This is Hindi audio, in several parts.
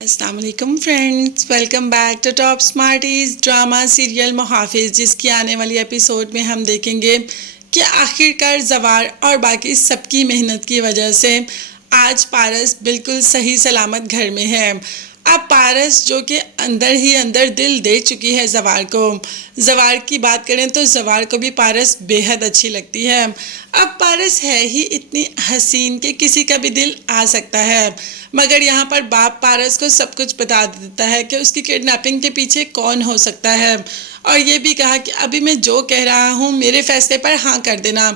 अस्सलाम वालेकुम friends, welcome back to Top Smarties drama serial Muhafiz, जिसकी आने वाली एपिसोड में हम देखेंगे कि आखिरकार जवार और बाकी सबकी मेहनत की वजह से आज पारस बिल्कुल सही सलामत घर में है। अब पारस जो कि अंदर ही अंदर दिल दे चुकी है जवार को। जवार की बात करें तो जवार को भी पारस बेहद अच्छी लगती है। अब पारस है ही इतनी हसीन कि किसी का भी दिल आ सकता है, मगर यहाँ पर बाप पारस को सब कुछ बता देता है कि उसकी किडनैपिंग के पीछे कौन हो सकता है, और ये भी कहा कि अभी मैं जो कह रहा हूँ मेरे फैसले पर हाँ कर देना।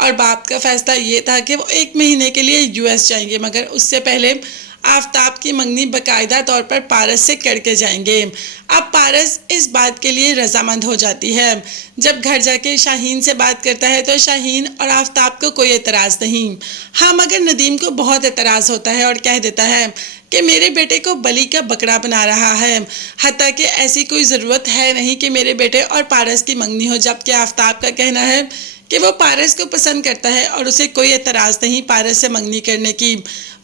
और बाप का फैसला ये था कि वो 1 महीने के लिए यूएस जाएंगे, मगर उससे पहले आफताब की मंगनी बाकायदा तौर पर पारस से करके जाएंगे। अब पारस इस बात के लिए रजामंद हो जाती है। जब घर जाके शाहीन से बात करता है तो शाहीन और आफताब को कोई एतराज़ नहीं, हाँ मगर नदीम को बहुत एतराज़ होता है और कह देता है कि मेरे बेटे को बलि का बकरा बना रहा है, हत्ता कि ऐसी कोई ज़रूरत है नहीं कि मेरे बेटे और पारस की मंगनी हो। जबकि आफताब का कहना है कि वो पारस को पसंद करता है और उसे कोई एतराज़ नहीं पारस से मंगनी करने की।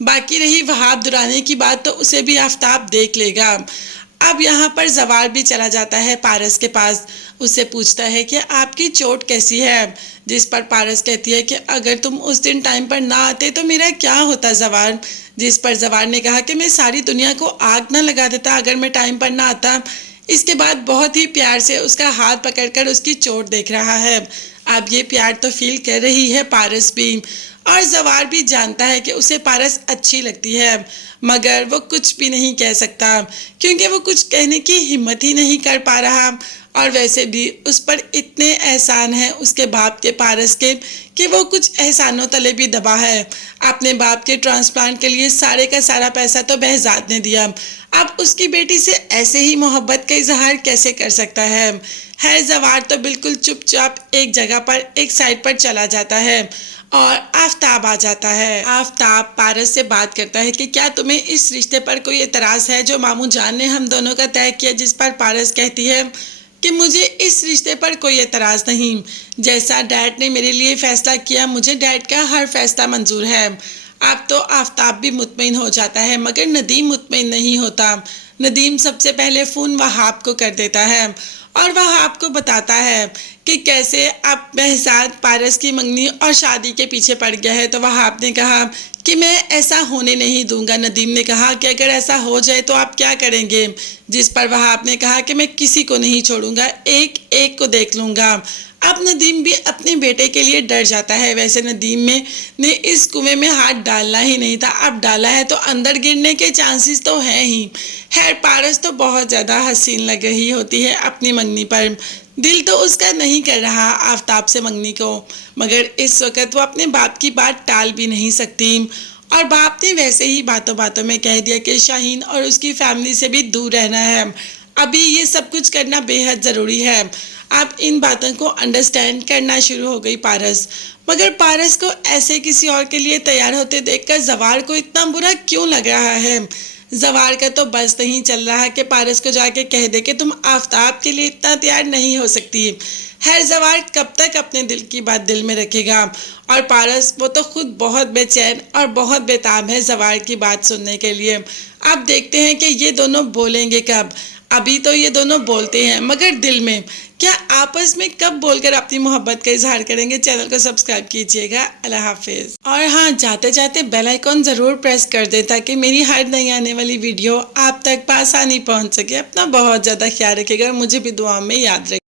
बाकी रही वहाब दुरानी की बात तो उसे भी आफताब देख लेगा। अब यहाँ पर जवार भी चला जाता है पारस के पास, उससे पूछता है कि आपकी चोट कैसी है, जिस पर पारस कहती है कि अगर तुम उस दिन टाइम पर ना आते तो मेरा क्या होता जवार। जिस पर जवार ने कहा कि मैं सारी दुनिया को आग ना लगा देता अगर मैं टाइम पर ना आता। इसके बाद बहुत ही प्यार से उसका हाथ पकड़कर उसकी चोट देख रहा है। अब ये प्यार तो फील कर रही है पारस भी, और जवार भी जानता है कि उसे पारस अच्छी लगती है, मगर वो कुछ भी नहीं कह सकता क्योंकि वो कुछ कहने की हिम्मत ही नहीं कर पा रहा। और वैसे भी उस पर इतने एहसान हैं उसके बाप के पारस के कि वो कुछ एहसानों तले भी दबा है। अपने बाप के ट्रांसप्लांट के लिए सारे का सारा पैसा तो बहजाद ने दिया, अब उसकी बेटी से ऐसे ही मोहब्बत का इजहार कैसे कर सकता है। जवार तो बिल्कुल चुपचाप एक जगह पर एक साइड पर चला जाता है और आफताब आ जाता है। आफताब पारस से बात करता है कि क्या तुम्हें इस रिश्ते पर कोई एतराज़ है जो मामू जान ने हम दोनों का तय किया। जिस पर पारस कहती है कि मुझे इस रिश्ते पर कोई एतराज़ नहीं, जैसा डैड ने मेरे लिए फ़ैसला किया मुझे डैड का हर फैसला मंजूर है। अब तो आफताब भी मुतमईन हो जाता है, मगर नदीम मुतमईन नहीं होता। नदीम सबसे पहले फ़ोन वहाब को कर देता है और वहाब को बताता है कि कैसे अब बहजाद पारस की मंगनी और शादी के पीछे पड़ गया है। तो वहाब ने कहा कि मैं ऐसा होने नहीं दूंगा। नदीम ने कहा कि अगर ऐसा हो जाए तो आप क्या करेंगे। जिस पर वहाब ने कहा कि मैं किसी को नहीं छोड़ूंगा, एक एक को देख लूंगा। अब नदीम भी अपने बेटे के लिए डर जाता है। वैसे नदीम ने इस कुएं में हाथ डालना ही नहीं था, अब डाला है तो अंदर गिरने के चांसेस तो हैं ही। पारस तो बहुत ज़्यादा हसीन लग रही होती है अपनी मंगनी पर, दिल तो उसका नहीं कर रहा आफताब से मंगनी को, मगर इस वक्त वो अपने बाप की बात टाल भी नहीं सकती। और बाप ने वैसे ही बातों बातों में कह दिया कि शाहीन और उसकी फैमिली से भी दूर रहना है, अभी ये सब कुछ करना बेहद ज़रूरी है। अब इन बातों को अंडरस्टैंड करना शुरू हो गई पारस, मगर पारस को ऐसे किसी और के लिए तैयार होते देखकर जवार को इतना बुरा क्यों लग रहा है। जवार का तो बस नहीं चल रहा कि पारस को जाके कह दे कि तुम आफताब के लिए इतना तैयार नहीं हो सकती। जवार कब तक अपने दिल की बात दिल में रखेगा, और पारस वो तो खुद बहुत बेचैन और बहुत बेताब है जवार की बात सुनने के लिए। अब देखते हैं कि ये दोनों बोलेंगे कब। अभी तो ये दोनों बोलते हैं, मगर दिल में क्या आपस में कब बोलकर अपनी मोहब्बत का इजहार करेंगे। चैनल को सब्सक्राइब कीजिएगा। अल्लाह हाफिज। और हाँ, जाते जाते बेल आइकॉन ज़रूर प्रेस कर दें ताकि मेरी हर नई आने वाली वीडियो आप तक आसानी पहुंच सके। अपना बहुत ज़्यादा ख्याल रखिएगा, मुझे भी दुआ में याद रखिएगा।